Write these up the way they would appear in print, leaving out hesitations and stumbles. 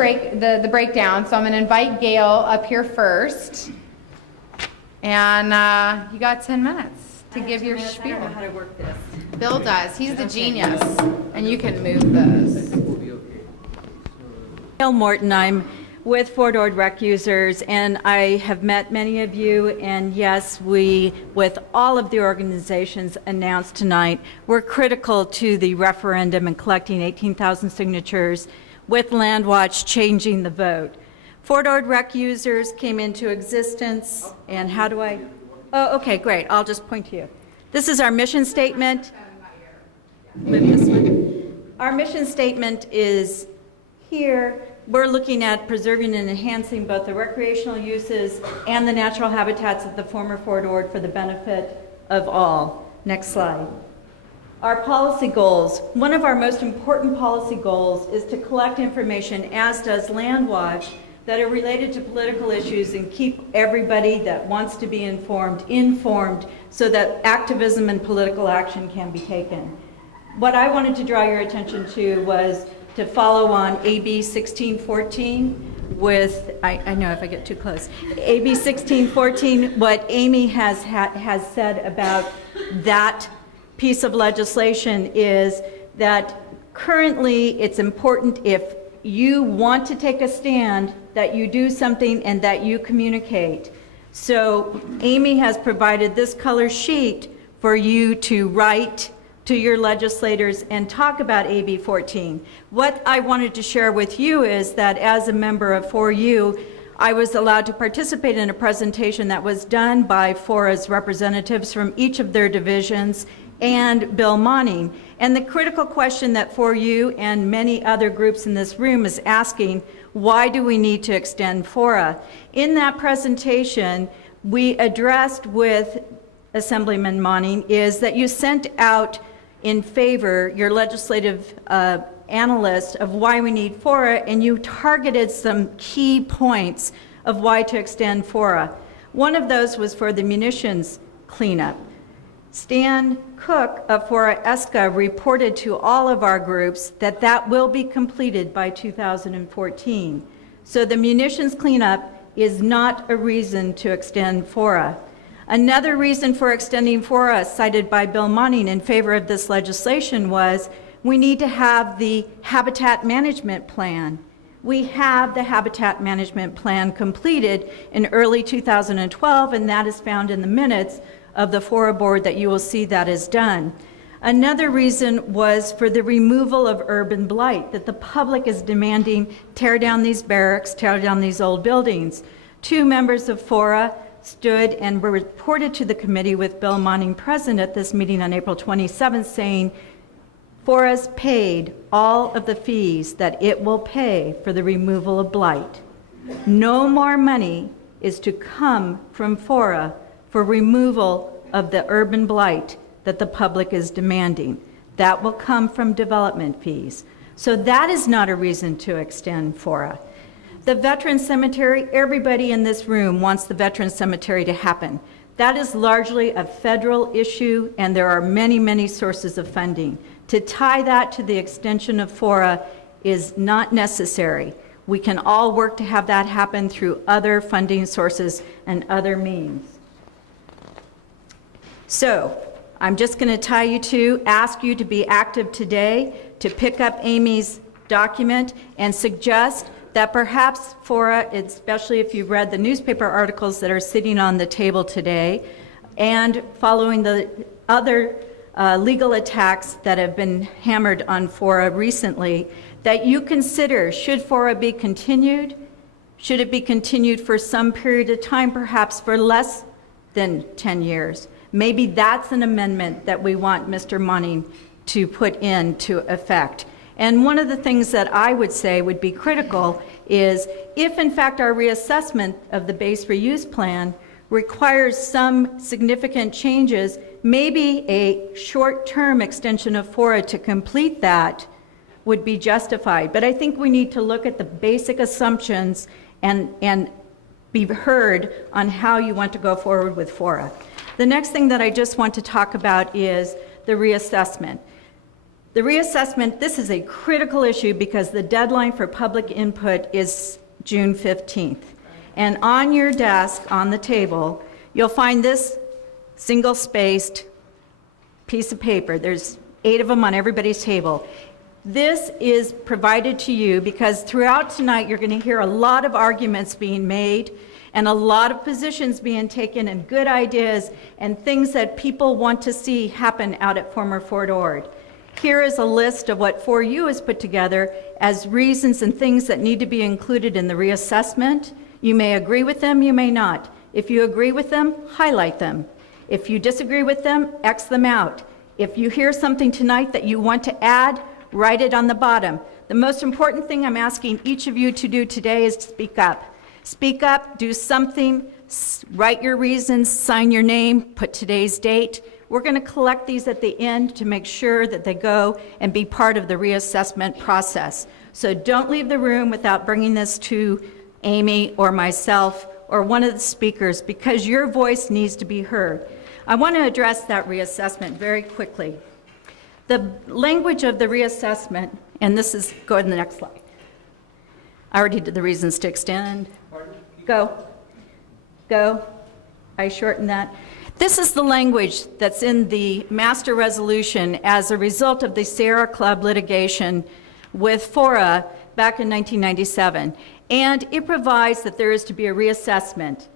the breakdown. So I'm going to invite Gail up here first. And you got 10 minutes to give your spiel. I don't know how to work this. Bill does. He's the genius. And you can move those. Gail Morton, I'm with forU Rec Users, and I have met many of you, and yes, we, with all of the organizations announced tonight, we're critical to the referendum and collecting 18,000 signatures with LandWatch changing the vote. forU Rec Users came into existence, and how do I? Oh, okay, great. I'll just point to you. This is our mission statement. Move this one. Our mission statement is here. We're looking at preserving and enhancing both the recreational uses and the natural habitats of the former forU for the benefit of all. Next slide. Our policy goals. One of our most important policy goals is to collect information, as does LandWatch, that are related to political issues and keep everybody that wants to be informed so that activism and political action can be taken. What I wanted to draw your attention to was to follow on AB 1614 with, I know if I get too close, AB 1614, what Amy has said about that piece of legislation is that currently it's important, if you want to take a stand, that you do something and that you communicate. So Amy has provided this color sheet for you to write to your legislators and talk about AB 14. What I wanted to share with you is that as a member of forU, I was allowed to participate in a presentation that was done by fora's representatives from each of their divisions and Bill Monning. And the critical question that forU and many other groups in this room is asking, why do we need to extend fora? In that presentation, we addressed with Assemblyman Monning is that you sent out in favor your legislative analyst of why we need fora, and you targeted some key points of why to extend fora. One of those was for the munitions cleanup. Stan Cook of Fora ESCA reported to all of our groups that that will be completed by 2014. So the munitions cleanup is not a reason to extend fora. Another reason for extending fora cited by Bill Monning in favor of this legislation was we need to have the habitat management plan. We have the habitat management plan completed in early 2012, and that is found in the minutes of the fora board that you will see that is done. Another reason was for the removal of urban blight, that the public is demanding tear down these barracks, tear down these old buildings. Two members of fora stood and were reported to the committee with Bill Monning present at this meeting on April 27th saying, fora's paid all of the fees that it will pay for the removal of blight. No more money is to come from fora for removal of the urban blight that the public is demanding. That will come from development fees. So that is not a reason to extend fora. The Veterans Cemetery, everybody in this room wants the Veterans Cemetery to happen. That is largely a federal issue, and there are many, many sources of funding. To tie that to the extension of fora is not necessary. We can all work to have that happen through other funding sources and other means. So I'm just going to ask you to be active today, to pick up Amy's document and suggest that perhaps fora, especially if you've read the newspaper articles that are sitting on the table today, and following the other legal attacks that have been hammered on fora recently, that you consider, should fora be continued? Should it be continued for some period of time, perhaps for less than 10 years? Maybe that's an amendment that we want Mr. Monning to put into effect. And one of the things that I would say would be critical is if in fact our reassessment of the base reuse plan requires some significant changes, maybe a short-term extension of fora to complete that would be justified. But I think we need to look at the basic assumptions and be heard on how you want to go forward with fora. The next thing that I just want to talk about is the reassessment. The reassessment, this is a critical issue because the deadline for public input is June 15th. And on your desk, on the table, you'll find this single-spaced piece of paper. There's 8 of them on everybody's table. This is provided to you because throughout tonight you're going to hear a lot of arguments being made and a lot of positions being taken and good ideas and things that people want to see happen out at former Fort Ord. Here is a list of what forU has put together as reasons and things that need to be included in the reassessment. You may agree with them, you may not. If you agree with them, highlight them. If you disagree with them, X them out. If you hear something tonight that you want to add, write it on the bottom. The most important thing I'm asking each of you to do today is to speak up. Speak up, do something, write your reasons, sign your name, put today's date. We're going to collect these at the end to make sure that they go and be part of the reassessment process. So don't leave the room without bringing this to Amy or myself or one of the speakers because your voice needs to be heard. I want to address that reassessment very quickly. The language of the reassessment, and this is, go ahead to the next slide. I already did the reasons to extend. Go. I shortened that. This is the language that's in the master resolution as a result of the Sierra Club litigation with FORA back in 1997. And it provides that there is to be a reassessment.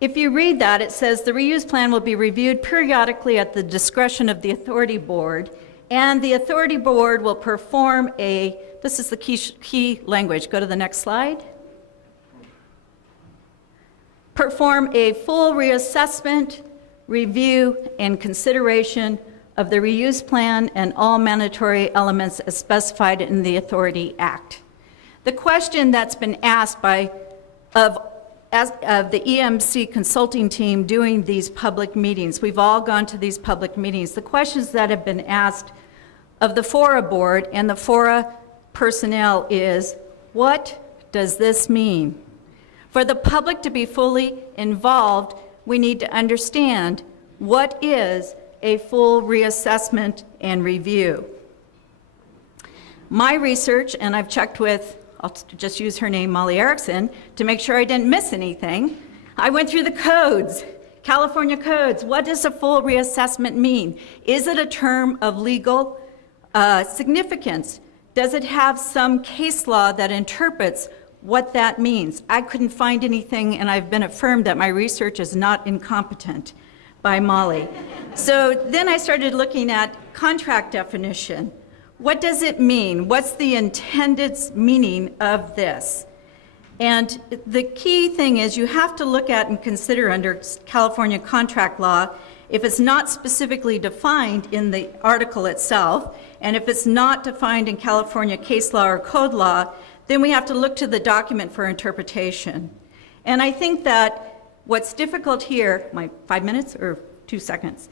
If you read that, it says the reuse plan will be reviewed periodically at the discretion of the authority board, and the authority board will perform this is the key language, go to the next slide. Perform a full reassessment, review, and consideration of the reuse plan and all mandatory elements as specified in the Authority Act. The question that's been asked of the EMC consulting team doing these public meetings, we've all gone to these public meetings, the questions that have been asked of the FORA board and the FORA personnel is, what does this mean? For the public to be fully involved, we need to understand what is a full reassessment and review. My research, and I've checked with, I'll just use her name, Molly Erickson, to make sure I didn't miss anything. I went through the codes, California codes. What does a full reassessment mean? Is it a term of legal significance? Does it have some case law that interprets what that means? I couldn't find anything, and I've been affirmed that my research is not incompetent by Molly. So then I started looking at contract definition. What does it mean? What's the intended meaning of this? And the key thing is you have to look at and consider under California contract law, if it's not specifically defined in the article itself, and if it's not defined in California case law or code law, then we have to look to the document for interpretation. And I think that what's difficult here, my 5 minutes or 2 seconds?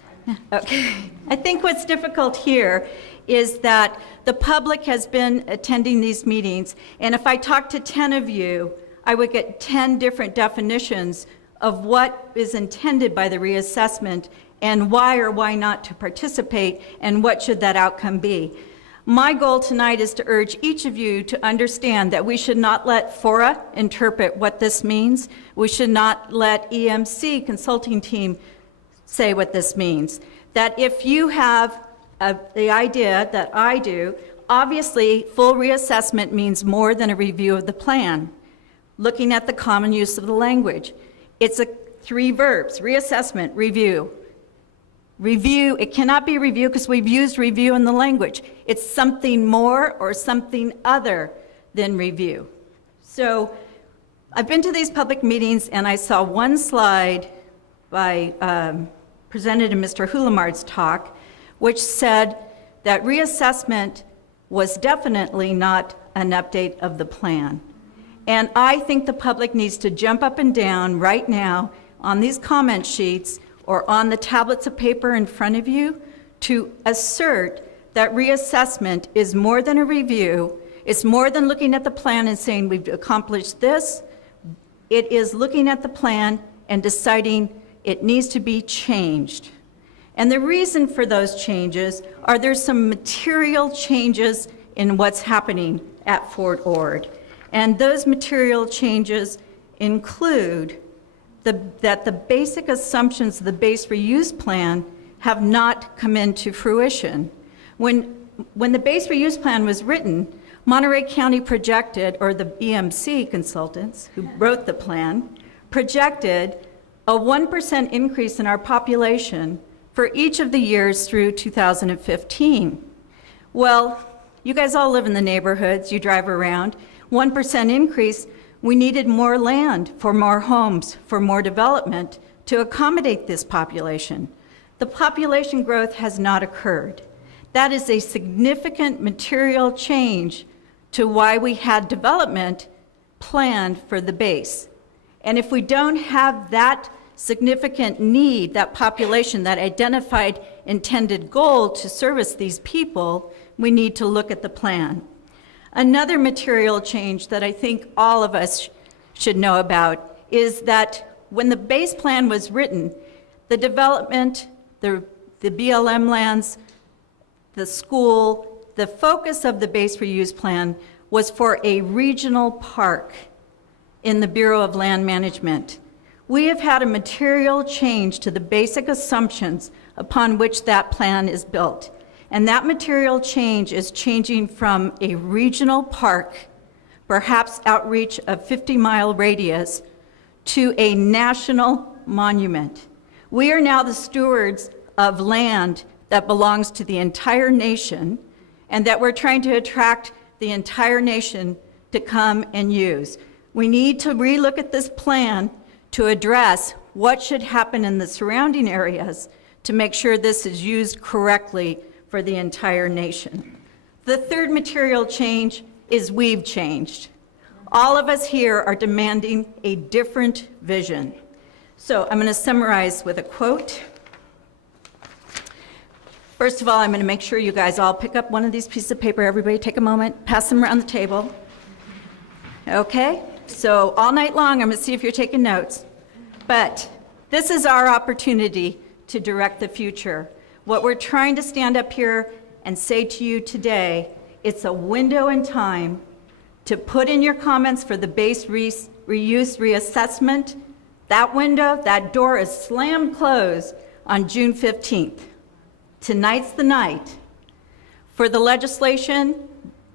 Okay. I think what's difficult here is that the public has been attending these meetings, and if I talked to 10 of you, I would get 10 different definitions of what is intended by the reassessment and why or why not to participate and what should that outcome be. My goal tonight is to urge each of you to understand that we should not let FORA interpret what this means. We should not let EMC consulting team say what this means. That if you have the idea that I do, obviously full reassessment means more than a review of the plan. Looking at the common use of the language. It's 3 verbs, reassessment, review. Review, it cannot be review because we've used review in the language. It's something more or something other than review. So I've been to these public meetings and I saw one slide presented in Mr. Hulamard's talk, which said that reassessment was definitely not an update of the plan. And I think the public needs to jump up and down right now on these comment sheets or on the tablets of paper in front of you to assert that reassessment is more than a review. It's more than looking at the plan and saying we've accomplished this. It is looking at the plan and deciding it needs to be changed. And the reason for those changes are there's some material changes in what's happening at Fort Ord. And those material changes include that the basic assumptions of the base reuse plan have not come into fruition. When the base reuse plan was written, Monterey County projected, or the EMC consultants who wrote the plan, projected a 1% increase in our population for each of the years through 2015. Well, you guys all live in the neighborhoods, you drive around. 1% increase, we needed more land for more homes, for more development to accommodate this population. The population growth has not occurred. That is a significant material change to why we had development planned for the base. And if we don't have that significant need, that population, that identified intended goal to service these people, we need to look at the plan. Another material change that I think all of us should know about is that when the base plan was written, the development, the BLM lands, the school, the focus of the base reuse plan was for a regional park in the Bureau of Land Management. We have had a material change to the basic assumptions upon which that plan is built. And that material change is changing from a regional park, perhaps outreach of 50-mile radius, to a national monument. We are now the stewards of land that belongs to the entire nation, and that we're trying to attract the entire nation to come and use. We need to relook at this plan to address what should happen in the surrounding areas to make sure this is used correctly for the entire nation. The third material change is we've changed. All of us here are demanding a different vision. So I'm going to summarize with a quote. First of all, I'm going to make sure you guys all pick up one of these pieces of paper. Everybody take a moment, pass them around the table. Okay? So all night long, I'm going to see if you're taking notes. But this is our opportunity to direct the future. What we're trying to stand up here and say to you today, it's a window in time to put in your comments for the base reuse reassessment. That window, that door is slammed closed on June 15th. Tonight's the night. For the legislation,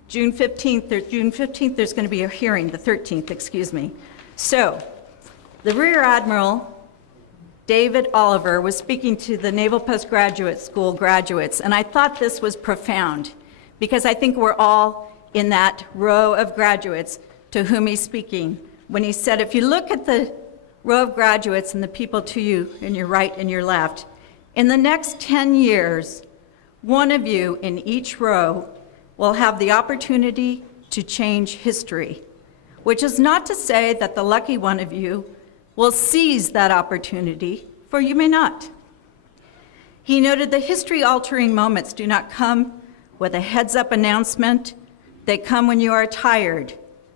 June 15th, there's going to be a hearing, the 13th, excuse me. So, the Rear Admiral, David Oliver, was speaking to the Naval Postgraduate School graduates, and I thought this was profound, because I think we're all in that row of graduates to whom he's speaking, when he said, if you look at the row of graduates and the people to you, in your right and your left, in the next 10 years, one of you in each row will have the opportunity to change history, which is not to say that the lucky one of you will seize that opportunity, for you may not. He noted the history-altering moments do not come with a heads-up announcement. They come when you are tired.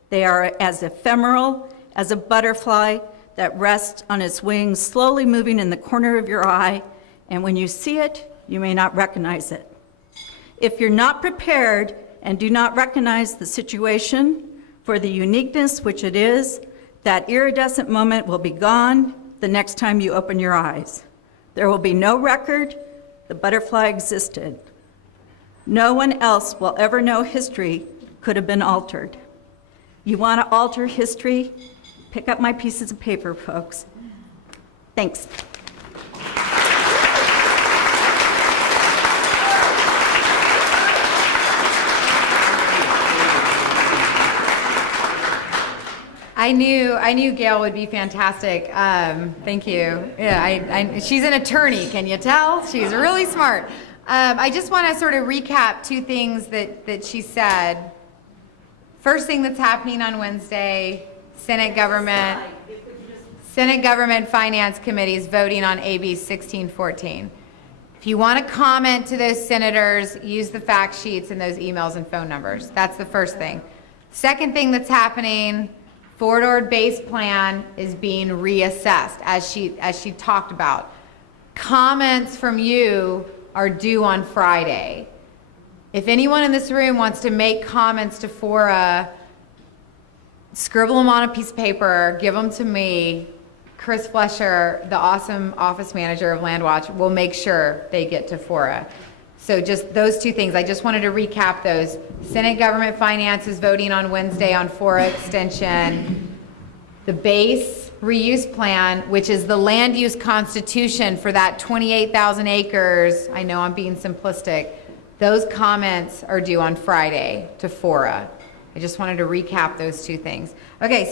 They are as ephemeral as a butterfly that rests on its wings, slowly moving in the corner of your eye, and when you see it, you may not recognize it. If you're not prepared and do not recognize the situation for the uniqueness which it is, that iridescent moment will be gone the next time you open your eyes. There will be no record the butterfly existed. No one else will ever know history could have been altered. You want to alter history? Pick up my pieces of paper, folks. Thanks. I knew Gail would be fantastic. Thank you. Yeah, she's an attorney, can you tell? She's really smart. I just want to sort of recap two things that she said. First thing that's happening on Wednesday, Senate Government Finance Committee is voting on AB 1614. If you want to comment to those senators, use the fact sheets and those emails and phone numbers. That's the first thing. Second thing that's happening, Fort Ord base plan is being reassessed, as she talked about. comments from you are due on Friday. If anyone in this room wants to make comments to fora, scribble them on a piece of paper, give them to me. Chris Flesher, the awesome office manager of LandWatch, will make sure they get to fora. So just those two things. I just wanted to recap those. Senate Government Finance is voting on Wednesday on fora extension. The base reuse plan, which is the land use constitution for that 28,000 acres. I know I'm being simplistic. Those comments are due on Friday to fora. I just wanted to recap those two things. Okay.